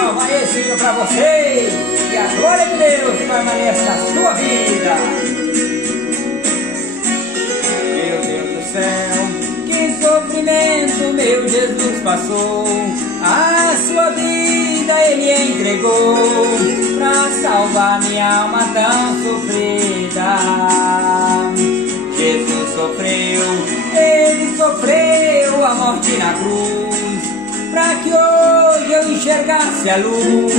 irmão, vai esse hino para você. E a glória de Deus permaneça na sua vida. Meu Deus do céu, que sofrimento meu Jesus passou. A sua vida Ele entregou pra salvar minha alma tão sofrida. Jesus sofreu, Ele sofreu a morte na cruz, pra que hoje eu enxergasse a luz,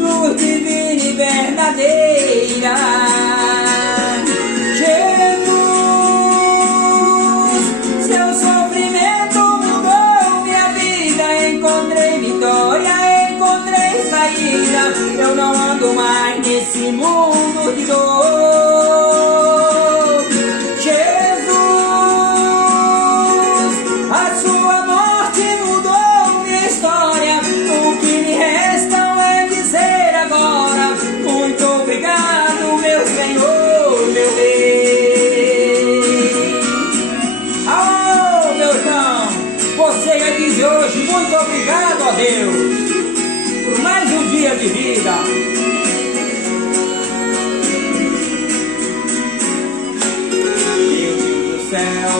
luz divina e verdadeira. Jesus, seu sofrimento mudou minha vida, encontrei vitória, encontrei saída. Eu não ando mais nesse mundo de dor. Você vai dizer hoje, muito obrigado a Deus por mais um dia de vida. Meu Deus do céu,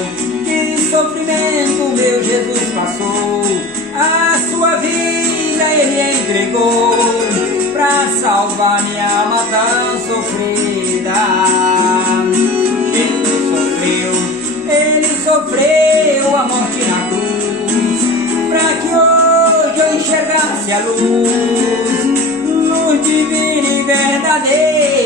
que sofrimento meu Jesus passou. A sua vida Ele entregou pra salvar minha alma tão sofrida. Jesus sofreu, Ele sofreu a morte na cruz, pra que hoje eu enxergasse a luz, luz divina e verdadeira.